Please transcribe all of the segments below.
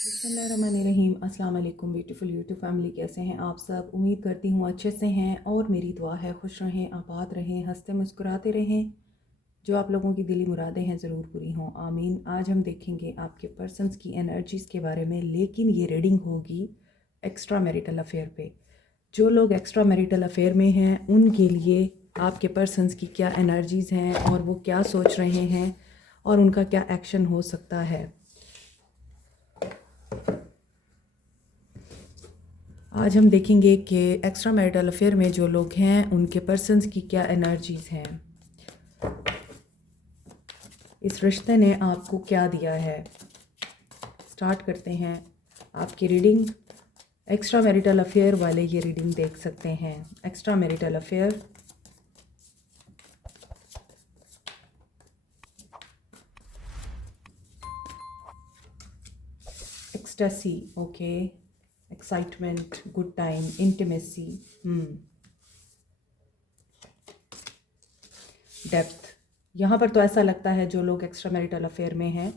बिस्मिल्लाहिर्रहमानिर्रहीम। अस्सलाम वालेकुम ब्यूटीफुल यूट्यूब फैमिली, कैसे हैं आप सब? उम्मीद करती हूँ अच्छे से हैं और मेरी दुआ है खुश रहें, आबाद रहें, हंसते मुस्कुराते रहें। जो आप लोगों की दिली मुरादें हैं ज़रूर पूरी हों, आमीन। आज हम देखेंगे आपके पर्सन्स की एनर्जीज़ के बारे में, लेकिन ये रीडिंग होगी एक्स्ट्रा मैरिटल अफेयर पे। जो लोग एक्स्ट्रा मैरिटल अफेयर में हैं उनके लिए आपके पर्सन्स की क्या एनर्जीज़ हैं और वो क्या सोच रहे हैं और उनका क्या एक्शन हो सकता है। आज हम देखेंगे कि एक्स्ट्रा मैरिटल अफेयर में जो लोग हैं उनके पर्सन्स की क्या एनर्जीज़ हैं, इस रिश्ते ने आपको क्या दिया है। स्टार्ट करते हैं आपकी रीडिंग। एक्स्ट्रा मैरिटल अफेयर वाले ये रीडिंग देख सकते हैं। Extra marital affair, ecstasy, okay, excitement, good time, intimacy, depth. यहाँ पर तो ऐसा लगता है जो लोग एक्स्ट्रा मैरिटल अफेयर में हैं,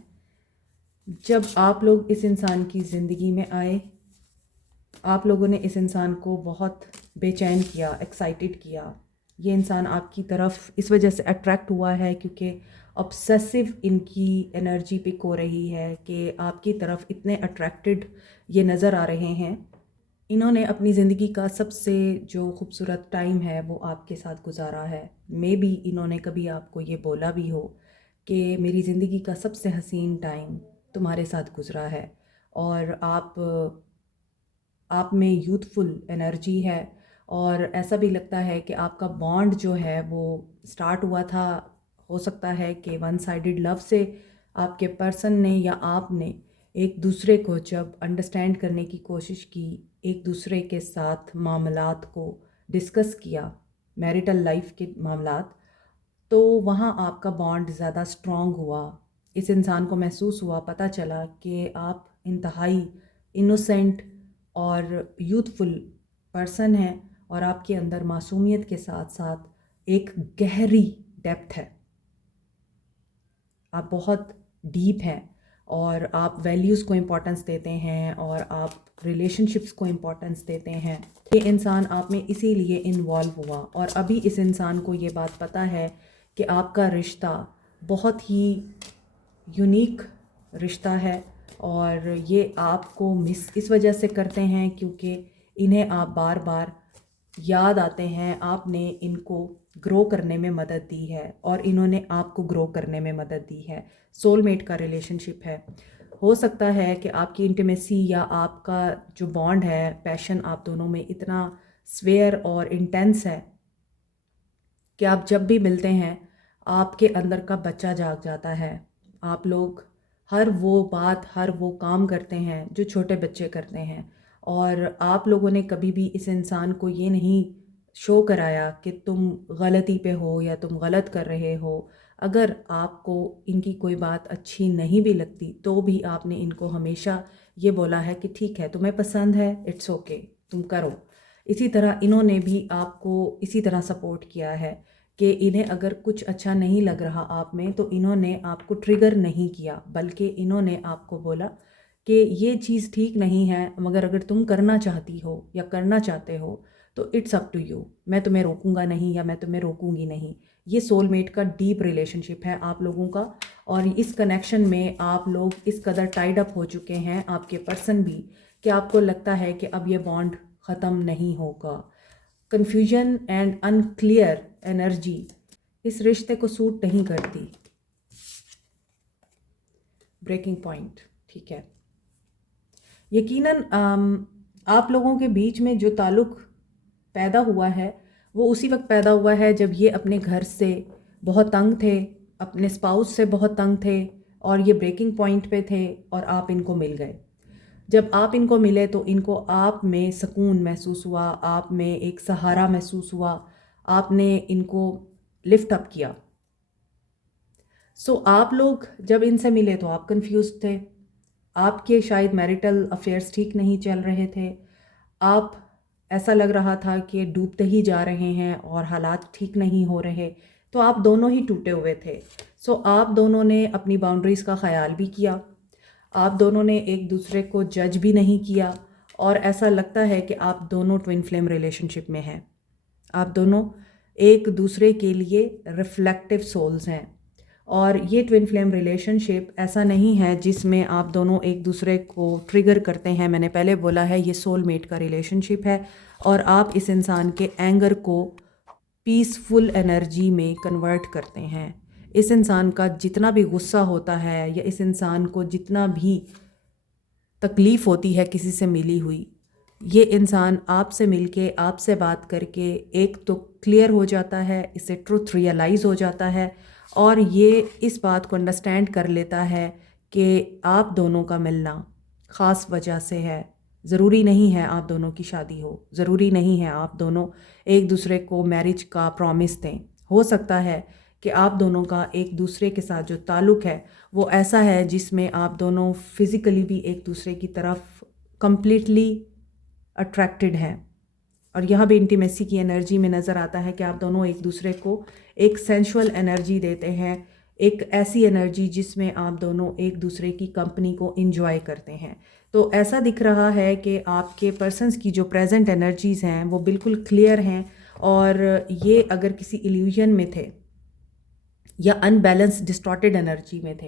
जब आप लोग इस इंसान की ज़िंदगी में आए, आप लोगों ने इस इंसान को बहुत बेचैन किया, एक्साइटेड किया। ये इंसान आपकी तरफ इस वजह से अट्रैक्ट हुआ है क्योंकि ऑब्सेसिव इनकी एनर्जी पिक हो रही है कि आपकी तरफ इतने अट्रैक्टेड ये नज़र आ रहे हैं। इन्होंने अपनी ज़िंदगी का सबसे जो खूबसूरत टाइम है वो आपके साथ गुजारा है। मे बी इन्होंने कभी आपको ये बोला भी हो कि मेरी ज़िंदगी का सबसे हसीन टाइम तुम्हारे साथ गुजरा है। और आप में यूथफुल एनर्जी है और ऐसा भी लगता है कि आपका बॉन्ड जो है वो स्टार्ट हुआ था, हो सकता है कि वन साइडेड लव से आपके पर्सन ने या आपने एक दूसरे को जब अंडरस्टैंड करने की कोशिश की, एक दूसरे के साथ मामलात को डिस्कस किया, मैरिटल लाइफ के मामलात, तो वहाँ आपका बॉन्ड ज़्यादा स्ट्रॉन्ग हुआ। इस इंसान को महसूस हुआ, पता चला कि आप इंतहाई इनोसेंट और यूथफुल पर्सन हैं और आपके अंदर मासूमियत के साथ साथ एक गहरी डेप्थ है। आप बहुत डीप हैं और आप वैल्यूज़ को इम्पोर्टेंस देते हैं और आप रिलेशनशिप्स को इम्पोर्टेंस देते हैं। ये इंसान आप में इसीलिए इन्वॉल्व हुआ और अभी इस इंसान को ये बात पता है कि आपका रिश्ता बहुत ही यूनिक रिश्ता है और ये आपको मिस इस वजह से करते हैं क्योंकि इन्हें आप बार बार याद आते हैं। आपने इनको ग्रो करने में मदद दी है और इन्होंने आपको ग्रो करने में मदद दी है। सोलमेट का रिलेशनशिप है। हो सकता है कि आपकी इंटीमेसी या आपका जो बॉन्ड है, पैशन आप दोनों में इतना स्वेयर और इंटेंस है कि आप जब भी मिलते हैं आपके अंदर का बच्चा जाग जाता है। आप लोग हर वो बात, हर वो काम करते हैं जो छोटे बच्चे करते हैं और आप लोगों ने कभी भी इस इंसान को ये नहीं शो कराया कि तुम गलती पे हो या तुम गलत कर रहे हो। अगर आपको इनकी कोई बात अच्छी नहीं भी लगती तो भी आपने इनको हमेशा ये बोला है कि ठीक है, तुम्हें पसंद है, इट्स ओके, तुम करो। इसी तरह इन्होंने भी आपको इसी तरह सपोर्ट किया है कि इन्हें अगर कुछ अच्छा नहीं लग रहा आप में तो इन्होंने आपको ट्रिगर नहीं किया, बल्कि इन्होंने आपको बोला कि ये चीज़ ठीक नहीं है, मगर अगर तुम करना चाहती हो या करना चाहते हो तो इट्स अप टू यू। मैं तुम्हें रोकूंगा नहीं या मैं तुम्हें रोकूंगी नहीं। ये सोलमेट का डीप रिलेशनशिप है आप लोगों का और इस कनेक्शन में आप लोग इस कदर टाइड अप हो चुके हैं, आपके पर्सन भी, कि आपको लगता है कि अब ये बॉन्ड ख़त्म नहीं होगा। कन्फ्यूजन एंड अनक्लियर एनर्जी इस रिश्ते को सूट नहीं करती। ब्रेकिंग पॉइंट, ठीक है। यकीनन आप लोगों के बीच में जो ताल्लुक़ पैदा हुआ है वो उसी वक्त पैदा हुआ है जब ये अपने घर से बहुत तंग थे, अपने स्पाउस से बहुत तंग थे और ये ब्रेकिंग पॉइंट पे थे और आप इनको मिल गए। जब आप इनको मिले तो इनको आप में सुकून महसूस हुआ, आप में एक सहारा महसूस हुआ, आपने इनको लिफ्ट अप किया। आप लोग जब इनसे मिले तो आप कंफ्यूज थे, आपके शायद मैरिटल अफेयर्स ठीक नहीं चल रहे थे, आप ऐसा लग रहा था कि डूबते ही जा रहे हैं और हालात ठीक नहीं हो रहे, तो आप दोनों ही टूटे हुए थे। आप दोनों ने अपनी बाउंड्रीज़ का ख्याल भी किया, आप दोनों ने एक दूसरे को जज भी नहीं किया और ऐसा लगता है कि आप दोनों ट्विन फ्लेम रिलेशनशिप में हैं। आप दोनों एक दूसरे के लिए रिफ्लेक्टिव सोल्स हैं और ये ट्विन फ्लेम रिलेशनशिप ऐसा नहीं है जिसमें आप दोनों एक दूसरे को ट्रिगर करते हैं। मैंने पहले बोला है ये सोलमेट का रिलेशनशिप है और आप इस इंसान के एंगर को पीसफुल एनर्जी में कन्वर्ट करते हैं। इस इंसान का जितना भी गुस्सा होता है या इस इंसान को जितना भी तकलीफ़ होती है किसी से मिली हुई, ये इंसान आपसे मिलके आपसे बात करके एक तो क्लियर हो जाता है, इसे ट्रुथ रियलाइज़ हो जाता है और ये इस बात को अंडरस्टैंड कर लेता है कि आप दोनों का मिलना ख़ास वजह से है। ज़रूरी नहीं है आप दोनों की शादी हो, ज़रूरी नहीं है आप दोनों एक दूसरे को मैरिज का प्रॉमिस दें। हो सकता है कि आप दोनों का एक दूसरे के साथ जो ताल्लुक़ है वो ऐसा है जिसमें आप दोनों फिज़िकली भी एक दूसरे की तरफ कंप्लीटली अट्रैक्टेड हैं और यहाँ भी इंटीमेसी की एनर्जी में नज़र आता है कि आप दोनों एक दूसरे को एक सेंशुअल एनर्जी देते हैं, एक ऐसी एनर्जी जिसमें आप दोनों एक दूसरे की कंपनी को इंजॉय करते हैं। तो ऐसा दिख रहा है कि आपके पर्सन्स की जो प्रेजेंट एनर्जीज़ हैं वो बिल्कुल क्लियर हैं और ये अगर किसी इल्यूजन में थे या अनबैलेंस डिस्टॉर्टेड एनर्जी में थे,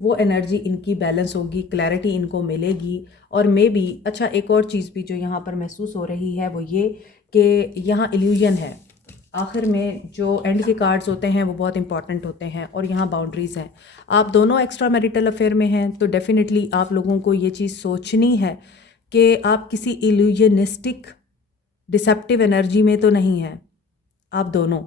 वो एनर्जी इनकी बैलेंस होगी, क्लैरिटी इनको मिलेगी और मे बी अच्छा एक और चीज़ भी जो यहाँ पर महसूस हो रही है वो ये कि यहाँ इल्यूजन है। आखिर में जो एंड के कार्ड्स होते हैं वो बहुत इंपॉर्टेंट होते हैं और यहाँ बाउंड्रीज़ हैं। आप दोनों एक्स्ट्रा मैरिटल अफेयर में हैं तो डेफिनेटली आप लोगों को ये चीज़ सोचनी है कि आप किसी इल्यूजनिस्टिक डिसेप्टिव एनर्जी में तो नहीं हैं। आप दोनों,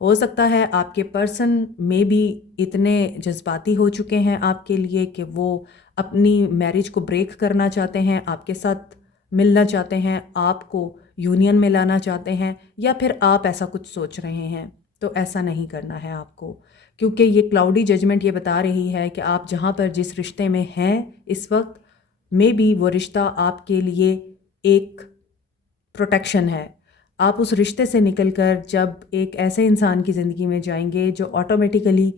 हो सकता है आपके पर्सन में भी इतने जज्बाती हो चुके हैं आपके लिए कि वो अपनी मैरिज को ब्रेक करना चाहते हैं, आपके साथ मिलना चाहते हैं, आपको यूनियन में लाना चाहते हैं या फिर आप ऐसा कुछ सोच रहे हैं। तो ऐसा नहीं करना है आपको, क्योंकि ये क्लाउडी जजमेंट ये बता रही है कि आप जहाँ पर जिस रिश्ते में हैं इस वक्त मे बी वो रिश्ता आपके लिए एक प्रोटेक्शन है। आप उस रिश्ते से निकलकर जब एक ऐसे इंसान की ज़िंदगी में जाएंगे जो ऑटोमेटिकली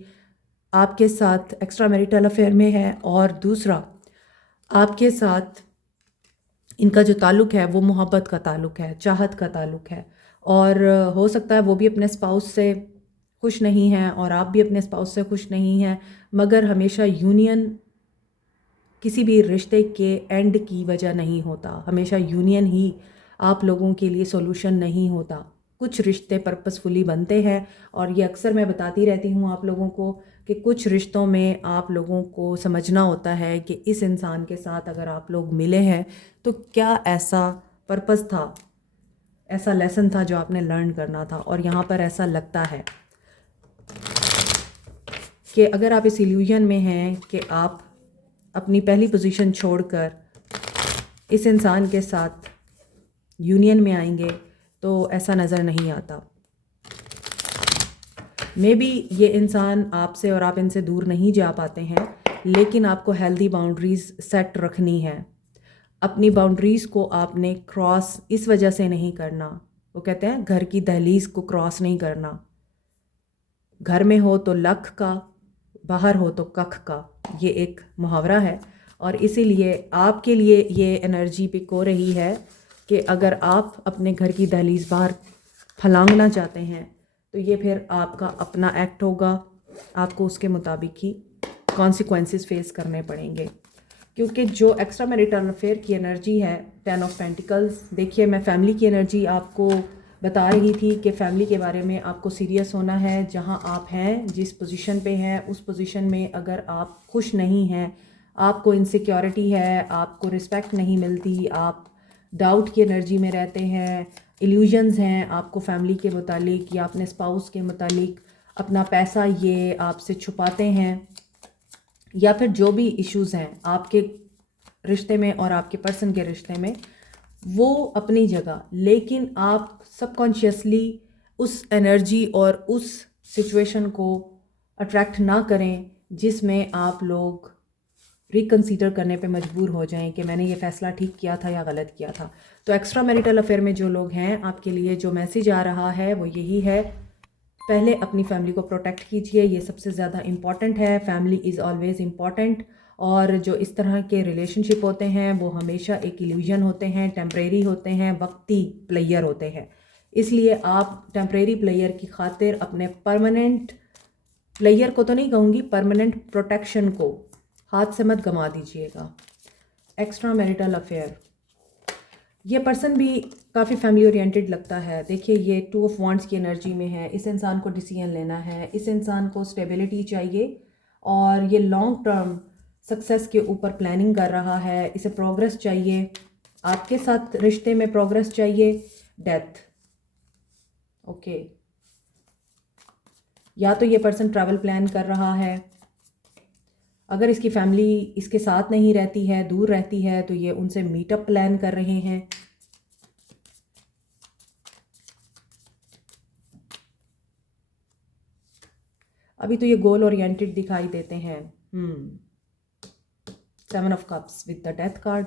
आपके साथ एक्स्ट्रा मैरिटल अफेयर में है और दूसरा आपके साथ इनका जो ताल्लुक़ है वो मोहब्बत का ताल्लुक़ है, चाहत का ताल्लुक़ है और हो सकता है वो भी अपने स्पाउस से खुश नहीं हैं और आप भी अपने स्पाउस से खुश नहीं हैं, मगर हमेशा यूनियन किसी भी रिश्ते के एंड की वजह नहीं होता। हमेशा यूनियन ही आप लोगों के लिए सॉल्यूशन नहीं होता। कुछ रिश्ते पर्पसफुली बनते हैं और ये अक्सर मैं बताती रहती हूँ आप लोगों को कि कुछ रिश्तों में आप लोगों को समझना होता है कि इस इंसान के साथ अगर आप लोग मिले हैं तो क्या ऐसा पर्पस था, ऐसा लेसन था जो आपने लर्न करना था। और यहाँ पर ऐसा लगता है कि अगर आप इस इल्यूजन में हैं कि आप अपनी पहली पोजीशन छोड़कर इस इंसान के साथ यूनियन में आएंगे तो ऐसा नज़र नहीं आता। मे बी ये इंसान आपसे और आप इनसे दूर नहीं जा पाते हैं, लेकिन आपको हेल्दी बाउंड्रीज़ सेट रखनी है। अपनी बाउंड्रीज़ को आपने क्रॉस इस वजह से नहीं करना, वो कहते हैं घर की दहलीज को क्रॉस नहीं करना। घर में हो तो लख का, बाहर हो तो कख का, ये एक मुहावरा है और इसीलिए आपके लिए ये एनर्जी पिक हो रही है कि अगर आप अपने घर की दहलीज बाहर फलांगना चाहते हैं तो ये फिर आपका अपना एक्ट होगा, आपको उसके मुताबिक ही कॉन्सिक्वेंसेस फेस करने पड़ेंगे। क्योंकि जो एक्स्ट्रा मैरिटल अफेयर की एनर्जी है 10 ऑफ पेंटिकल्स, देखिए मैं फैमिली की एनर्जी आपको बता रही थी कि फैमिली के बारे में आपको सीरियस होना है। जहां आप हैं, जिस पोजीशन पे हैं, उस पोजीशन में अगर आप खुश नहीं हैं, आपको इनसिक्योरिटी है, आपको रिस्पेक्ट नहीं मिलती, आप डाउट की एनर्जी में रहते हैं, इल्यूजन्स हैं आपको फैमिली के मुतालिक या अपने स्पाउस के मुतालिक, अपना पैसा ये आपसे छुपाते हैं या फिर जो भी इश्यूज़ हैं आपके रिश्ते में और आपके पर्सन के रिश्ते में, वो अपनी जगह, लेकिन आप सबकॉन्शियसली उस एनर्जी और उस सिचुएशन को अट्रैक्ट ना करें जिसमें आप लोग रिकंसीडर करने पे मजबूर हो जाएं कि मैंने ये फ़ैसला ठीक किया था या गलत किया था। तो एक्स्ट्रा मैरिटल अफेयर में जो लोग हैं, आपके लिए जो मैसेज आ रहा है वो यही है, पहले अपनी फैमिली को प्रोटेक्ट कीजिए, ये सबसे ज़्यादा इम्पॉर्टेंट है। फैमिली इज़ ऑलवेज़ इम्पॉर्टेंट और जो इस तरह के रिलेशनशिप होते हैं वो हमेशा एक इल्यूजन होते हैं, टेम्परेरी होते हैं, वक्ती प्लेयर होते हैं। इसलिए आप टेम्परेरी प्लेयर की खातिर अपने परमानेंट प्लेयर को तो नहीं कहूँगी, परमानेंट प्रोटेक्शन को हाथ से मत गंवा दीजिएगा। एक्स्ट्रा मैरिटल अफेयर, ये पर्सन भी काफ़ी फैमिली ओरिएंटेड लगता है। देखिए ये 2 ऑफ वांड्स की एनर्जी में है। इस इंसान को डिसीजन लेना है, इस इंसान को स्टेबिलिटी चाहिए और ये लॉन्ग टर्म सक्सेस के ऊपर प्लानिंग कर रहा है। इसे प्रोग्रेस चाहिए, आपके साथ रिश्ते में प्रोग्रेस चाहिए। डेथ, ओके, या तो ये पर्सन ट्रैवल प्लान कर रहा है। अगर इसकी फैमिली इसके साथ नहीं रहती है, दूर रहती है, तो ये उनसे मीटअप प्लान कर रहे हैं। अभी तो ये गोल ओरिएंटेड दिखाई देते हैं। 7 of cups with the death card.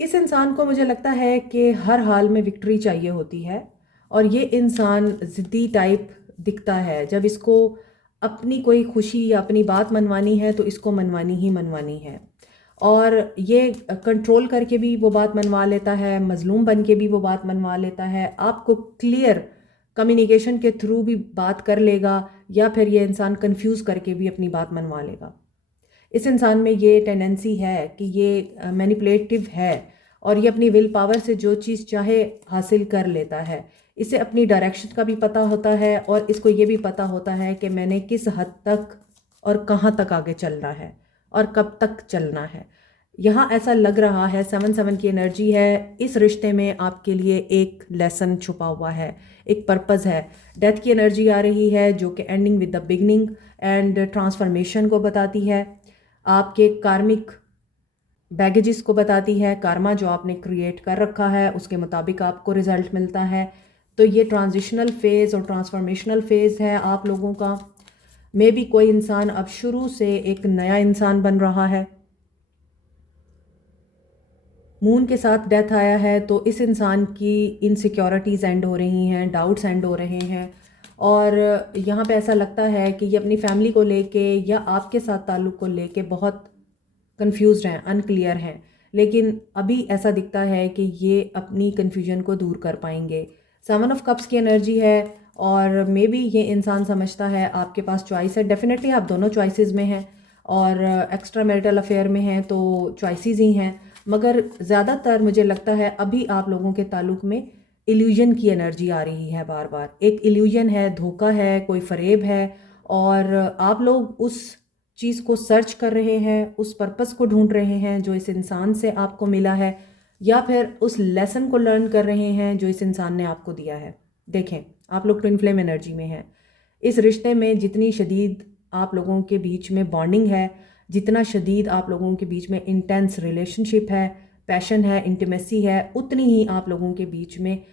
इस इंसान को मुझे लगता है कि हर हाल में विक्ट्री चाहिए होती है और ये इंसान ज़िद्दी टाइप दिखता है। जब इसको अपनी कोई खुशी या अपनी बात मनवानी है तो इसको मनवानी ही मनवानी है और ये कंट्रोल करके भी वो बात मनवा लेता है, मजलूम बन के भी वो बात मनवा लेता है। आपको क्लियर कम्युनिकेशन के थ्रू भी बात कर लेगा या फिर ये इंसान कंफ्यूज करके भी अपनी बात मनवा लेगा। इस इंसान में ये टेंडेंसी है कि ये मैनिपुलेटिव है और ये अपनी विल पावर से जो चीज़ चाहे हासिल कर लेता है। इसे अपनी डायरेक्शन का भी पता होता है और इसको ये भी पता होता है कि मैंने किस हद तक और कहाँ तक आगे चलना है और कब तक चलना है। यहाँ ऐसा लग रहा है 7-7 की एनर्जी है। इस रिश्ते में आपके लिए एक लेसन छुपा हुआ है, एक पर्पज़ है। डेथ की एनर्जी आ रही है जो कि ending with the beginning and transformation को बताती है, आपके कार्मिक बैगेजेस को बताती है। कार्मा जो आपने क्रिएट कर रखा है उसके मुताबिक आपको रिजल्ट मिलता है। तो ये ट्रांजिशनल फेज़ और ट्रांसफॉर्मेशनल फेज़ है आप लोगों का। मे बी कोई इंसान अब शुरू से एक नया इंसान बन रहा है। मून के साथ डेथ आया है तो इस इंसान की इनसिक्योरिटीज़ एंड हो रही हैं, डाउट्स एंड हो रहे हैं और यहाँ पे ऐसा लगता है कि ये अपनी फैमिली को लेके या आपके साथ ताल्लुक़ को लेके बहुत कंफ्यूज्ड हैं, अनक्लियर हैं। लेकिन अभी ऐसा दिखता है कि ये अपनी कन्फ्यूजन को दूर कर पाएंगे। 7 ऑफ कप्स की एनर्जी है और मे बी ये इंसान समझता है आपके पास चॉइस है। डेफिनेटली आप दोनों चॉइसेस में हैं और एक्स्ट्रा मैरिटल अफेयर में हैं तो चॉइसेस ही हैं, मगर ज़्यादातर मुझे लगता है अभी आप लोगों के ताल्लुक़ में इल्यूजन की एनर्जी आ रही है। बार बार एक इल्यूजन है, धोखा है, कोई फरेब है और आप लोग उस चीज़ को सर्च कर रहे हैं, उस पर्पस को ढूंढ रहे हैं जो इस इंसान से आपको मिला है या फिर उस लेसन को लर्न कर रहे हैं जो इस इंसान ने आपको दिया है। देखें आप लोग ट्विन फ्लेम एनर्जी में हैं। इस रिश्ते में जितनी शदीद आप लोगों के बीच में बॉन्डिंग है, जितना शदीद आप लोगों के बीच में इंटेंस रिलेशनशिप है, पैशन है, इंटीमेसी है, उतनी ही आप लोगों के बीच में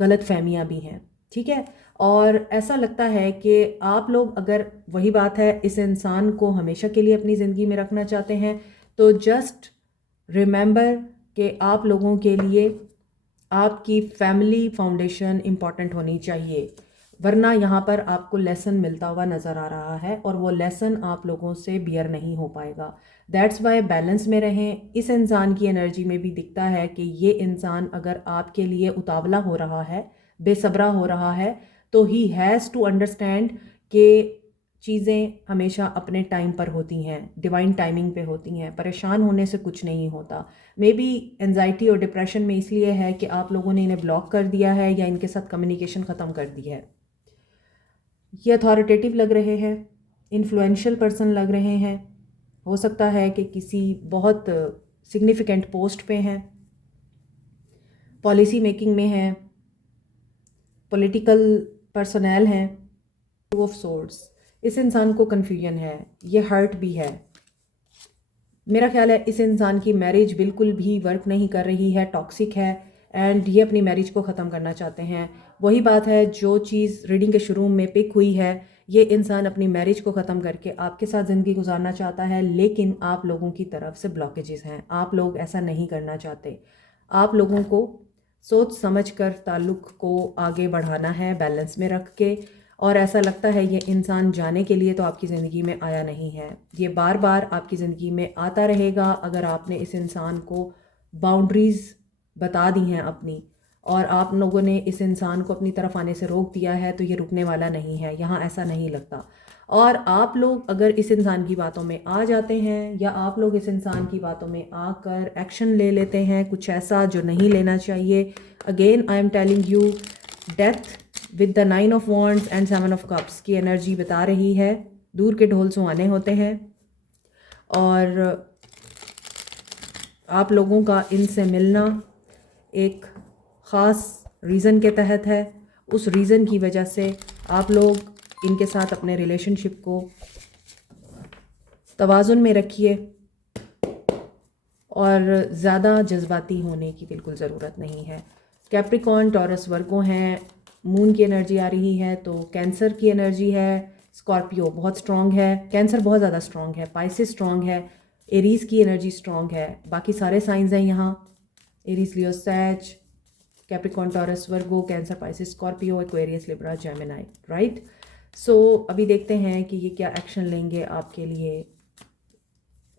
गलत फहमियाँ भी हैं। ठीक है, और ऐसा लगता है कि आप लोग अगर वही बात है इस इंसान को हमेशा के लिए अपनी ज़िंदगी में रखना चाहते हैं तो जस्ट रिमेंबर कि आप लोगों के लिए आपकी फैमिली फाउंडेशन इम्पॉर्टेंट होनी चाहिए, वरना यहाँ पर आपको लेसन मिलता हुआ नज़र आ रहा है और वो लेसन आप लोगों से बियर नहीं हो पाएगा। दैट्स वाई बैलेंस में रहें। इस इंसान की एनर्जी में भी दिखता है कि ये इंसान अगर आपके लिए उतावला हो रहा है, बेसब्रा हो रहा है, तो ही हैज़ टू अंडरस्टैंड कि चीज़ें हमेशा अपने टाइम पर होती हैं, डिवाइन टाइमिंग पे होती हैं। परेशान होने से कुछ नहीं होता। मे बी एनजाइटी और डिप्रेशन में इसलिए है कि आप लोगों ने इन्हें ब्लॉक कर दिया है या इनके साथ कम्युनिकेशन ख़त्म कर दी है। ये अथॉरिटेटिव लग रहे हैं, इन्फ्लुएंशियल पर्सन लग रहे हैं। हो सकता है कि किसी बहुत सिग्निफिकेंट पोस्ट पे हैं, पॉलिसी मेकिंग में हैं, पॉलिटिकल पर्सनल हैं। 2 ऑफ सोर्ड्स, इस इंसान को कन्फ्यूजन है, ये हर्ट भी है। मेरा ख्याल है इस इंसान की मैरिज बिल्कुल भी वर्क नहीं कर रही है, टॉक्सिक है एंड ये अपनी मैरिज को ख़त्म करना चाहते हैं। वही बात है जो चीज़ रीडिंग के शुरू में पिक हुई है, ये इंसान अपनी मैरिज को ख़त्म करके आपके साथ ज़िंदगी गुजारना चाहता है, लेकिन आप लोगों की तरफ से ब्लॉकेजेस हैं। आप लोग ऐसा नहीं करना चाहते। आप लोगों को सोच समझ कर ताल्लुक़ को आगे बढ़ाना है, बैलेंस में रख के, और ऐसा लगता है ये इंसान जाने के लिए तो आपकी ज़िंदगी में आया नहीं है। ये बार बार आपकी ज़िंदगी में आता रहेगा अगर आपने इस इंसान को बाउंड्रीज़ बता दी हैं अपनी, और आप लोगों ने इस इंसान को अपनी तरफ आने से रोक दिया है, तो ये रुकने वाला नहीं है। यहाँ ऐसा नहीं लगता। और आप लोग अगर इस इंसान की बातों में आ जाते हैं, या आप लोग इस इंसान की बातों में आकर एक्शन ले लेते हैं कुछ ऐसा जो नहीं लेना चाहिए, again I am telling you, death with the 9 of wands and 7 of cups की एनर्जी बता रही है दूर के ढोल सुहाने होते हैं। और आप लोगों का इनसे मिलना एक ख़ास रीज़न के तहत है। उस रीज़न की वजह से आप लोग इनके साथ अपने रिलेशनशिप को तवाज़ुन में रखिए, और ज़्यादा जज्बाती होने की बिल्कुल ज़रूरत नहीं है। कैप्रिकॉर्न, टॉरस, वर्गो हैं, मून की एनर्जी आ रही है, तो कैंसर की एनर्जी है, स्कॉर्पियो बहुत स्ट्रॉन्ग है, कैंसर बहुत ज़्यादा स्ट्रॉन्ग है, पाइसिस स्ट्रॉन्ग है, एरीज़ की एनर्जी स्ट्रॉन्ग है, बाकी सारे साइंस हैं यहाँ, एरीज़, लियो, सैज, Capricorn, Taurus, Virgo, Cancer, Pisces, Scorpio, Aquarius, Libra, Gemini, right. सो अभी देखते हैं कि ये क्या एक्शन लेंगे आपके लिए,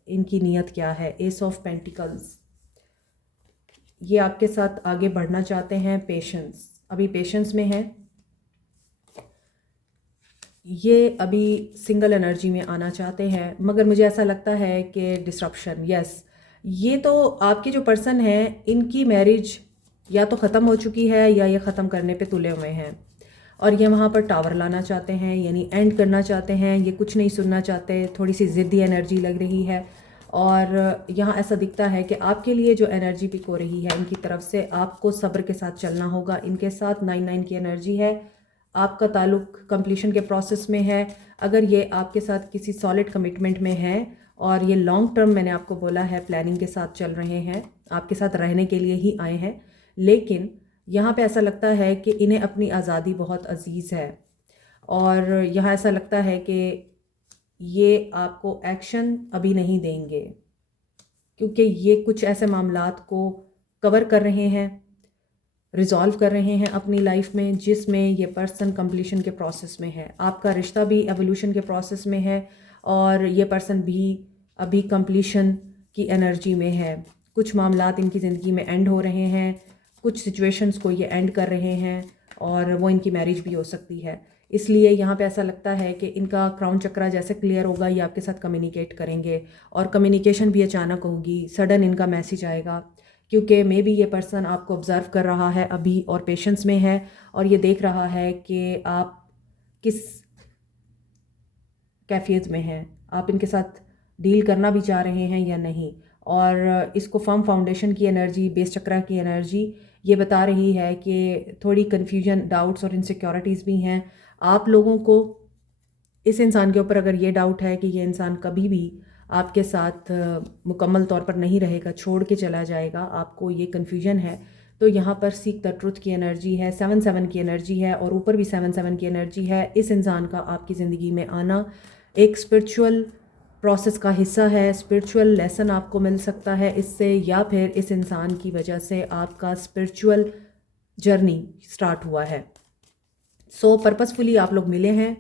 इनकी नीयत क्या है। एस ऑफ पेंटिकल्स, ये आपके साथ आगे बढ़ना चाहते हैं, पेशेंस, अभी पेशेंस में है, ये अभी सिंगल एनर्जी में आना चाहते हैं, मगर मुझे ऐसा लगता है कि डिसरप्शन, यस, ये तो आपके जो पर्सन हैं इनकी मैरिज या तो ख़त्म हो चुकी है या ये ख़त्म करने पे तुले हुए हैं, और ये वहाँ पर टावर लाना चाहते हैं, यानी एंड करना चाहते हैं, ये कुछ नहीं सुनना चाहते, थोड़ी सी ज़िद्दी एनर्जी लग रही है। और यहाँ ऐसा दिखता है कि आपके लिए जो एनर्जी पिक हो रही है इनकी तरफ से, आपको सब्र के साथ चलना होगा। इनके साथ 9-9 की एनर्जी है, आपका ताल्लुक कंप्लीशन के प्रोसेस में है। अगर ये आपके साथ किसी सॉलिड कमिटमेंट में है और ये लॉन्ग टर्म, मैंने आपको बोला है, प्लानिंग के साथ चल रहे हैं, आपके साथ रहने के लिए ही आए हैं, लेकिन यहाँ पे ऐसा लगता है कि इन्हें अपनी आज़ादी बहुत अजीज़ है, और यहाँ ऐसा लगता है कि ये आपको एक्शन अभी नहीं देंगे, क्योंकि ये कुछ ऐसे मामलात को कवर कर रहे हैं, रिजॉल्व कर रहे हैं अपनी लाइफ में, जिसमें ये पर्सन कंप्लीशन के प्रोसेस में है। आपका रिश्ता भी एवोल्यूशन के प्रोसेस में है, और ये पर्सन भी अभी कंप्लीशन की एनर्जी में है। कुछ मामलात इनकी ज़िंदगी में एंड हो रहे हैं, कुछ सिचुएशंस को ये एंड कर रहे हैं, और वो इनकी मैरिज भी हो सकती है। इसलिए यहाँ पे ऐसा लगता है कि इनका क्राउन चक्रा जैसे क्लियर होगा, ये आपके साथ कम्युनिकेट करेंगे, और कम्युनिकेशन भी अचानक होगी, सडन इनका मैसेज आएगा, क्योंकि मे बी ये पर्सन आपको ऑब्ज़र्व कर रहा है अभी और पेशेंस में है, और ये देख रहा है कि आप किस कैफियत में हैं, आप इनके साथ डील करना भी चाह रहे हैं या नहीं। और इसको फर्म फाउंडेशन की एनर्जी, बेस चक्रा की एनर्जी ये बता रही है कि थोड़ी कन्फ्यूजन, डाउट्स और इनसिक्योरिटीज़ भी हैं आप लोगों को। इस इंसान के ऊपर अगर ये डाउट है कि ये इंसान कभी भी आपके साथ मुकम्मल तौर पर नहीं रहेगा, छोड़ के चला जाएगा, आपको ये कन्फ्यूजन है, तो यहाँ पर सीक द ट्रुथ की एनर्जी है, 7-7 की एनर्जी है, और ऊपर भी 7-7 की एनर्जी है। इस इंसान का आपकी ज़िंदगी में आना एक स्पिरिचुअल प्रोसेस का हिस्सा है, स्पिरिचुअल लेसन आपको मिल सकता है इससे, या फिर इस इंसान की वजह से आपका स्पिरिचुअल जर्नी स्टार्ट हुआ है। सो पर्पसफुली आप लोग मिले हैं,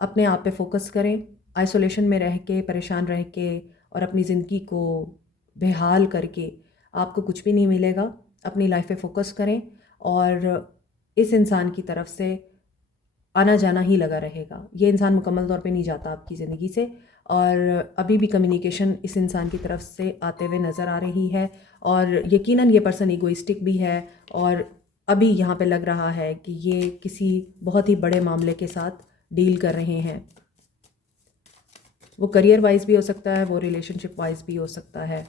अपने आप पे फोकस करें, आइसोलेशन में रह के, परेशान रह के और अपनी ज़िंदगी को बेहाल करके आपको कुछ भी नहीं मिलेगा। अपनी लाइफ पे फोकस करें, और इस इंसान की तरफ से आना जाना ही लगा रहेगा। ये इंसान मुकम्मल तौर पे नहीं जाता आपकी ज़िंदगी से, और अभी भी कम्युनिकेशन इस इंसान की तरफ से आते हुए नज़र आ रही है, और यकीनन ये पर्सन ईगोइस्टिक भी है, और अभी यहाँ पे लग रहा है कि ये किसी बहुत ही बड़े मामले के साथ डील कर रहे हैं। वो करियर वाइज भी हो सकता है, वो रिलेशनशिप वाइज भी हो सकता है,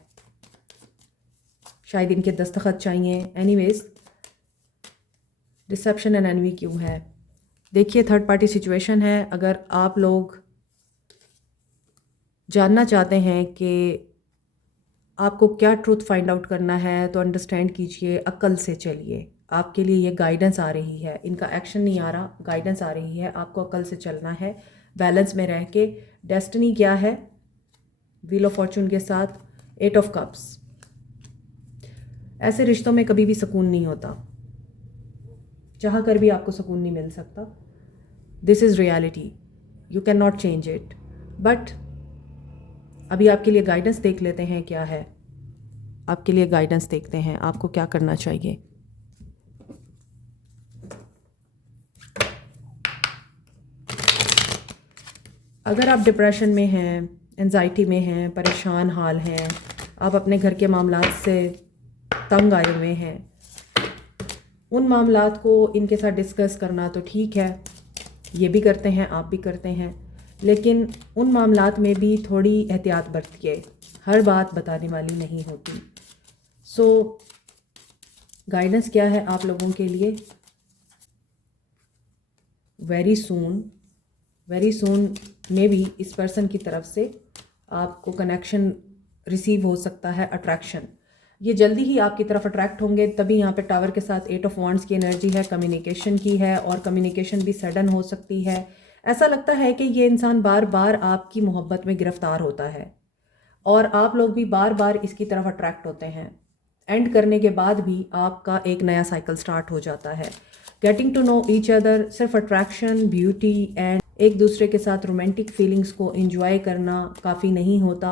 शायद इनके दस्तखत चाहिए। एनीवेज, डिसेप्शन एंड एनवी क्यों है? देखिए, थर्ड पार्टी सिचुएशन है। अगर आप लोग जानना चाहते हैं कि आपको क्या ट्रूथ फाइंड आउट करना है, तो अंडरस्टैंड कीजिए, अक्ल से चलिए। आपके लिए ये गाइडेंस आ रही है, इनका एक्शन नहीं आ रहा, गाइडेंस आ रही है, आपको अक्ल से चलना है, बैलेंस में रह के। डेस्टिनी क्या है? व्हील ऑफ फॉर्चून के साथ 8 ऑफ कप्स। ऐसे रिश्तों में कभी भी सुकून नहीं होता, चाह कर भी आपको सुकून नहीं मिल सकता। This is reality, you can not change it. But अभी आपके लिए गाइडेंस देख लेते हैं क्या है। आपके लिए गाइडेंस देखते हैं आपको क्या करना चाहिए। अगर आप डिप्रेशन में हैं, एंजाइटी में हैं, परेशान हाल हैं, आप अपने घर के मामलात से तंग आए हुए हैं, उन मामलात को इनके साथ डिस्कस करना तो ठीक है, ये भी करते हैं, आप भी करते हैं, लेकिन उन मामलात में भी थोड़ी एहतियात बरतिए, हर बात बताने वाली नहीं होती। सो गाइडेंस क्या है आप लोगों के लिए? वेरी सून में भी इस पर्सन की तरफ से आपको कनेक्शन रिसीव हो सकता है, अट्रैक्शन। ये जल्दी ही आपकी तरफ अट्रैक्ट होंगे, तभी यहाँ पे टावर के साथ 8 ऑफ वांड्स की एनर्जी है, कम्युनिकेशन की है, और कम्युनिकेशन भी सडन हो सकती है। ऐसा लगता है कि ये इंसान बार बार आपकी मोहब्बत में गिरफ्तार होता है और आप लोग भी बार बार इसकी तरफ अट्रैक्ट होते हैं। एंड करने के बाद भी आपका एक नया साइकिल स्टार्ट हो जाता है। Getting to know each other, सिर्फ अट्रैक्शन, ब्यूटी एंड एक दूसरे के साथ रोमांटिक फीलिंग्स को एंजॉय करना काफ़ी नहीं होता।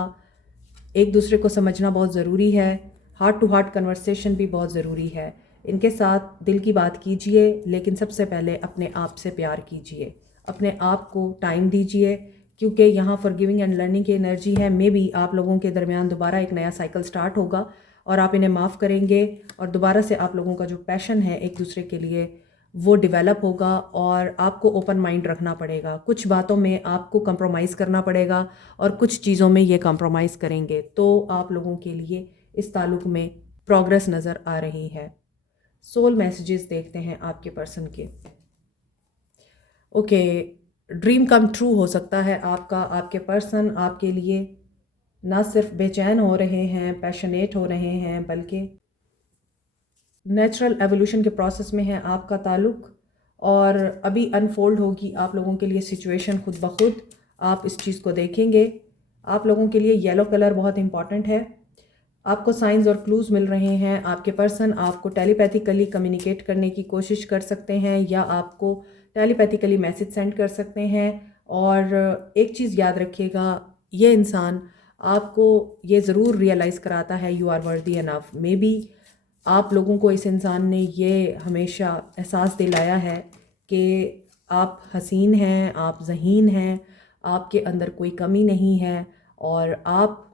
एक दूसरे को समझना बहुत ज़रूरी है, हार्ट टू हार्ट कन्वर्सेशन भी बहुत ज़रूरी है। इनके साथ दिल की बात कीजिए, लेकिन सबसे पहले अपने आप से प्यार कीजिए, अपने आप को टाइम दीजिए, क्योंकि यहाँ फॉरगिविंग एंड लर्निंग की एनर्जी है। मे बी आप लोगों के दरमियान दोबारा एक नया साइकिल स्टार्ट होगा और आप इन्हें माफ़ करेंगे और दोबारा से आप लोगों का जो पैशन है एक दूसरे के लिए वो डेवलप होगा। और आपको ओपन माइंड रखना पड़ेगा, कुछ बातों में आपको कंप्रोमाइज़ करना पड़ेगा और कुछ चीज़ों में ये कंप्रोमाइज़ करेंगे तो आप लोगों के लिए इस ताल्लुक़ में प्रोग्रेस नज़र आ रही है। सोल मैसेजेस देखते हैं आपके पर्सन के। ओके, ड्रीम कम ट्रू हो सकता है आपका। आपके पर्सन आपके लिए ना सिर्फ बेचैन हो रहे हैं, पैशनेट हो रहे हैं, बल्कि नेचुरल एवोल्यूशन के प्रोसेस में है आपका ताल्लुक़, और अभी अनफोल्ड होगी आप लोगों के लिए सिचुएशन खुद ब खुद। आप इस चीज़ को देखेंगे। आप लोगों के लिए येलो कलर बहुत इंपॉर्टेंट है। आपको साइंस और क्लूज़ मिल रहे हैं। आपके पर्सन आपको टेलीपैथिकली कम्युनिकेट करने की कोशिश कर सकते हैं या आपको टेलीपैथिकली मैसेज सेंड कर सकते हैं। और एक चीज़ याद रखिएगा, ये इंसान आपको ये ज़रूर रियलाइज़ कराता है you are worthy enough. Maybe आप लोगों को इस इंसान ने ये हमेशा एहसास दिलाया है कि आप हसीन हैं, आप ज़हीन हैं, आपके अंदर कोई कमी नहीं है और आप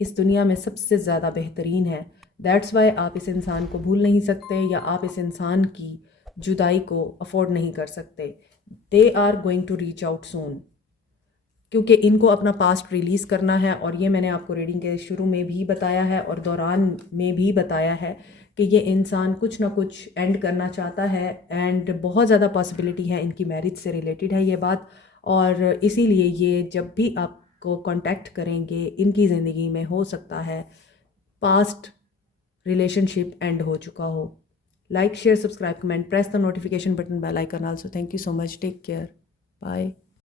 इस दुनिया में सबसे ज़्यादा बेहतरीन है। दैट्स वाई आप इस इंसान को भूल नहीं सकते या आप इस इंसान की जुदाई को अफोर्ड नहीं कर सकते। They are going to reach out soon, क्योंकि इनको अपना पास्ट रिलीज़ करना है। और ये मैंने आपको रीडिंग के शुरू में भी बताया है और दौरान में भी बताया है कि ये इंसान कुछ ना कुछ एंड करना चाहता है एंड बहुत ज़्यादा पॉसिबिलिटी है इनकी मैरिज से रिलेटेड है ये बात। और इसीलिए ये जब भी आपको कांटेक्ट करेंगे इनकी ज़िंदगी में हो सकता है पास्ट रिलेशनशिप एंड हो चुका हो। Like, share, subscribe, comment, press the notification button, bell icon also. Thank you so much, take care, bye.